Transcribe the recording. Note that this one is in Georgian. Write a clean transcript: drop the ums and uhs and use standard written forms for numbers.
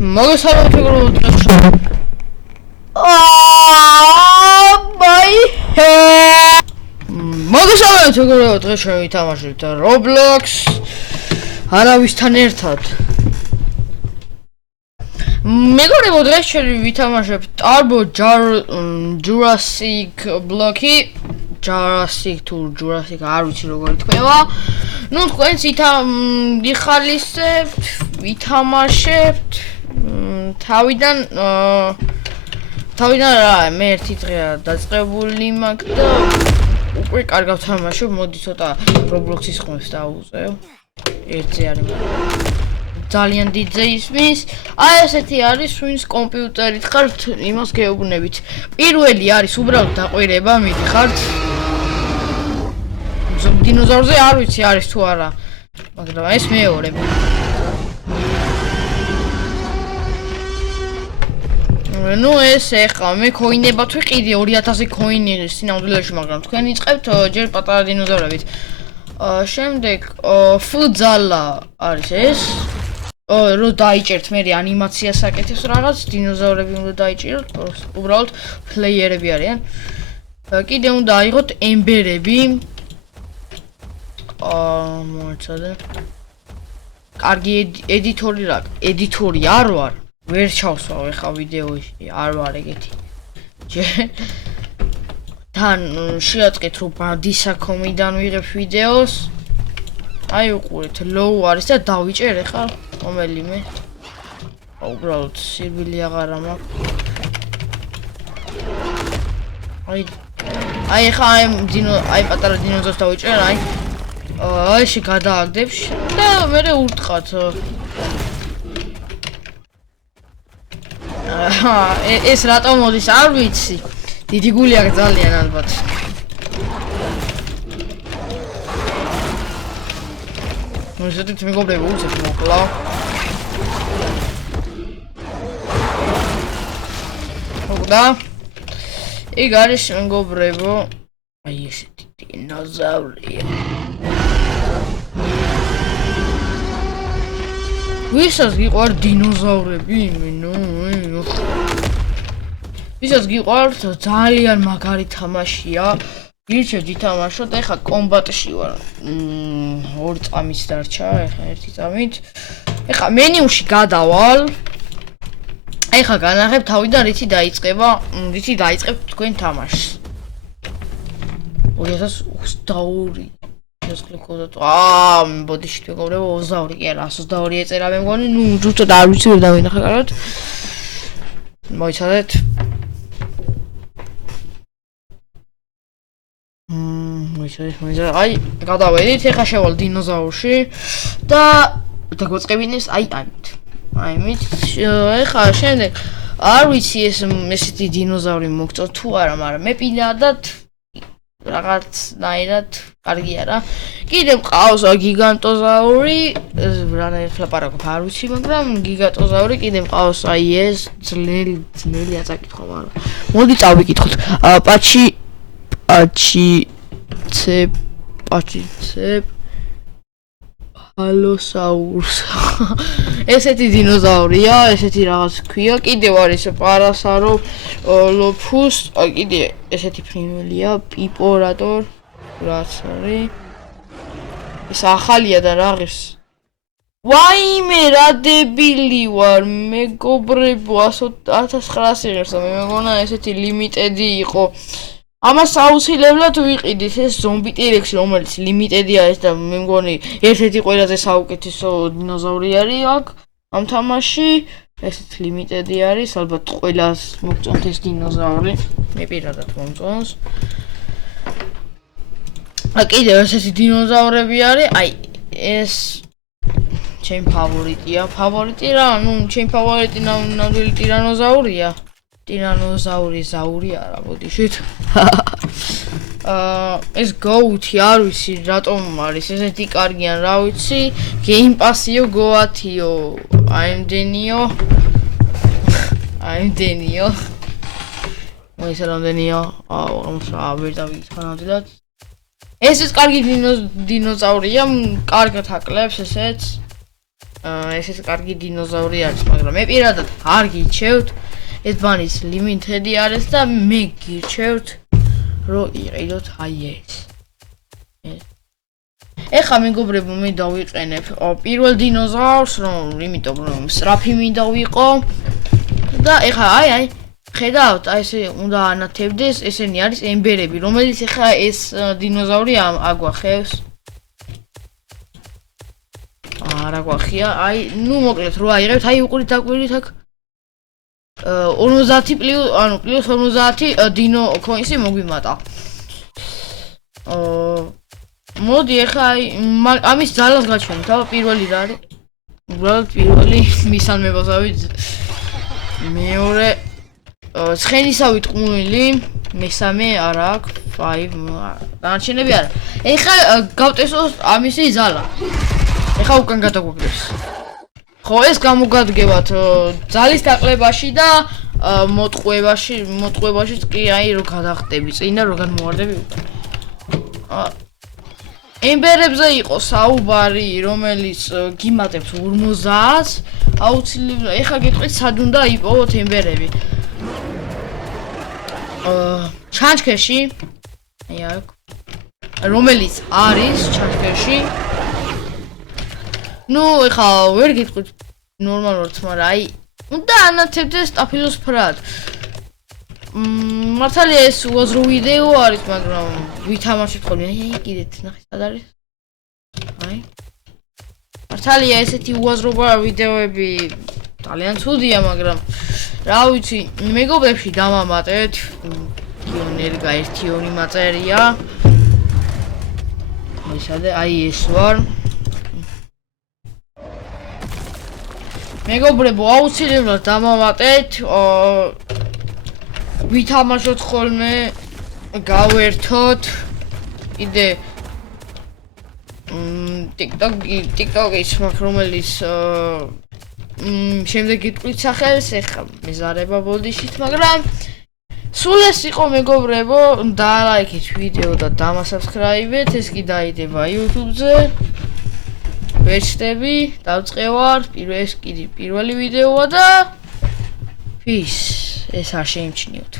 მოგესალმებით მოგესალმებით დღეს ჩვენ ვითამაშებთ Roblox არავისთან ერთად. მეგობრებო, დღეს ჩვენ ვითამაშებთ Turbo Jurassic Block-ი. Jurassic თუ Jurassic არ ვიცი როგორ ითქვა. ნუ თქვენც იხალისებთ, ვითამაშებთ. თავიდან რა მე ერთი დღეა დაწყებული მაქვს და უკვე კარგად ვთამაშობ. მოდი ცოტა Roblox-ის ხმებს დავუწევ. ერთზე არის ძალიან დიდზე ისმის. აი ესეთი არის, ვინც კომპიუტერით ხართ, იმას გეუბნებით. პირველი არის უბრალოდ დაყვირება, მიდიხართ. დინოზავრზე არ ვიცი არის თუ არა, მაგრამ ეს მეორე. ნუ ეს ეხა მე ქოინებად ვიყიდი 2000 ქოინი სინამდვილეში, მაგრამ თქვენ იწყებთ ჯერ პატარა დინოზავრებით. შემდეგ ფუძალა არის ეს. რო დაიჭერთ მე ანიმაციას აკეთებს რაღაც დინოზავრები უნდა დაიჭიროთ, უბრალოდ პლეიერები არიან. კიდე უნდა აიღოთ ემბერები. მოიცადე. კარგი ედიტორი არ ვარ. ვერ ჩავსვავ ეხა ვიდეოში, არ ვარ ეგეთი. თან შეაწყეთ რომ ბადისაკომიდან ვიღებ ვიდეოს. აი უყურეთ, low არის და დავიჭერ ეხა რომელიმე. უბრალოდ სირბილი აღარა მაქვს. აი ეხა აი პატარა დინოზავრს დავიჭერ, აი ეს გადააგდებ და მე ურტყათ. ეს რატომ მოდის არ ვიცი. დიდი გული აქვს ძალიან ალბათ. მოსედით მეგობრებო, უცებ მოკლა. მოკლა. ეგ არის მეგობრებო. აი ესეთი დინოზავრია. ვისაც გიყვართ დინოზავრები, ვისაც გიყვართ ძალიან მაგარი თამაშია. გირჩევთ ითამაშოთ, ეხა კომბატში ვარ. 2 წამით დარჩა, ეხა 1 წამით. ეხა მენიუში გადავალ. ეხა განახებ თავიდან რითი დაიწყებ თქვენ თამაშს. 2022 ბოდიში მეგობრებო 22 კი არა 122 ეწერა მე მგონი. ნუ ზუსტად არ ვიცი რომ დავინახე კარგად. მოიცადეთ. მოიცადეთ. აი გადავედით, ეხა შევალ დინოზავრში და დაგვეწყებინეს აი ამით. ეხა შემდეგ არ ვიცი ესეთი დინოზავრი მოგწონთ თუ არა, მაგრამ მე პირადად რაღაცნაირად კარგი არა. კიდე მყავს გიგანტოზავრი, რანაირად ლაპარაკობ არ ვიცი, მაგრამ გიგანტოზავრი კიდე მყავს აი ეს ძნელი აწაკითხო, მაგრამ მოდი წავიკითხოთ. პაჩიცებ ჰალოსაურს. ესეთი დინოზავრია, ესეთი რაღაც ქვია. კიდევ არის პარასაროპულოფუს, კიდე ესეთი ფრინველია, პიპორატორ, რაც არის. ეს ახალია და რაღებს. ვაიმე, რა დებილი ვარ, მეგობრებო, 1900 ღირს, მე მეგონა ესეთი ლიმიტედი იყო. ამას აუცილებლად ვიყიდით ეს ზომბი ტირექსი, რომელიც ლიმიტედია ეს და მე მგონი ერთ-ერთი ყველაზე საუკეთესო დინოზავრი არის აქ ამ თამაში. ესეთ ლიმიტედი არის, ალბათ ყველას მოგწონთ ეს დინოზავრი. მე პირადად მომწონს. კიდევ ესეთი დინოზავრები არის, აი ეს ჩემი ფავორიტია. ფავორიტი რა, ნუ ჩემი ფავორიტი ნამდვილი ტირანოზავრია. ტირანოზავრი არა, ბოდიშით. ეს გოუთი არ ვიცი რატომ არის ესეთი კარგიან, რა ვიცი. Game Pass-იო გოათიო, აიმდენიო. მოიცა რამდენია? ვერ დავიკითხა ნამდვილად. ესეც კარგი დინოზავრია, კარგად აკლებს ესეც. ესეც კარგი დინოზავრი არის, მაგრამ მე პირადად არ გირჩევთ. ეს ბანის ლიმიტედი არის და მე გირჩევთ რომ იყიდოთ აი ეს. ეხლა მეგობრებო მე დავიყენებ პირველ დინოზავრს, იმიტომ რომ სწრაფი მინდა ვიყო და ეხლა აი ხედავთ, აი ესე უნდა ანათებდეს, ესენი არის ემბერები, რომელიც ეხლა ეს დინოზავრი აგვახევს. არა გვახია, აი, ნუ მოკლედ რო აიღებთ, აი უყურით აკვირით აქ 50 პლუს 50 დინო კოინსი მოგვიმატა. მოდი ეხლა ამის ძალას გაჩვენოთ, პირველი რა არის? უბრალოდ პირველი მისამებაზავი მეორე ცხენისავი ტყუილი, მესამე არ აქვს, 5 დანარჩენები არა. ეხლა გავტესოთ ამისი ძალა. ეხლა უკან გადაგვიგებს. ხო, ეს გამოგადგებათ ძალის დაკლებაში და მოტყუებაშიც კი აი რო გადახტები წინ და რო განმოვარდები უკან. ემბერებზე იყო საუბარი, რომელიც გიმატებს 50-ს, აუცილებლად. ეხლა გეტყვით სად უნდა იპოვოთ ემბერები. ჩანჩქერში, აი აქ, რომელიც არის ჩანჩქერში. ნუ ეხლა ვერ გეტყვით ნორმალურად, მაგრამ აი უნდა ანათებდეს სტაფილოსფრად. მართალია ეს უაზრო ვიდეო არის, მაგრამ ვითამაშეთ ხოლმე. აი კიდეთ ნახე სად არის? აი. მართალია ესეთი უაზრო ვიდეოები ძალიან ცუდია, მაგრამ რა ვიცი, მეგობრებში დამამატეთ. კიონერი გაერთი 2 მაწერია. აი ეს ვარ. მეგობრებო, აუცილებლად დამამატეთ. ვითამაშოთ ხოლმე, გავერთოთ. კიდე TikTok-ის მაქვს, რომელიც შემდეგ გიტყვით სახელს, ეხლა მეზარება ბოდიშით, მაგრამ სულ ეს იყო მეგობრებო, დაალაიქეთ ვიდეო და დამასაბსქრაიბეთ, ეს კი დაიდება YouTube-ზე. ვეჩდები, დავწყევარ, ეს კიდე პირველი ვიდეოა და peace, ეს არ შეიმჩნიოთ.